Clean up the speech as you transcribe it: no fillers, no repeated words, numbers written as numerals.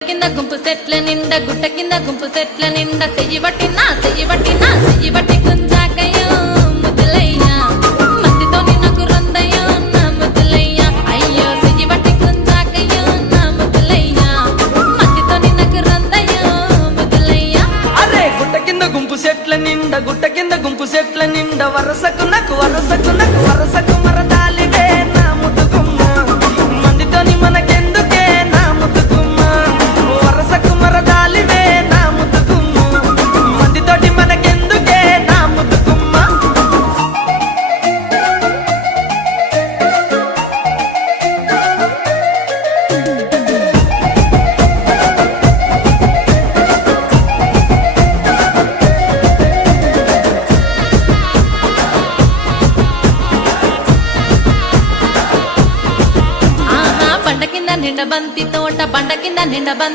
కింద గుంపు సెట్ల నిండా గుట్ట కింద గుంపు సెట్ల నిండా చెయ్యి బట్టి గుంజాకయ్యో ముద్దులయ్యా మందితో నాకు రొందయ్యో నా ముద్దులయ్యా అయ్యో చెయ్యి బట్టి గుంజాకయ్యో నా ముద్దులయ్యా మందితో నాకు రొందయ్యో ముద్దులయ్యా. అరే గుట్ట కింద గుంపు సెట్ల నిండా వరసకు మరదాలివే నా ముద్దుగుమ్మ మందితోని మనకెందుకే నా ముద్దుగుమ్మ వరసకు మరదాలివే నా ముద్దుగుమ్మ మందితోటి మనకెందుకే నా ముద్దుగుమ్మ. బండ కింద నిండ బంతి తోట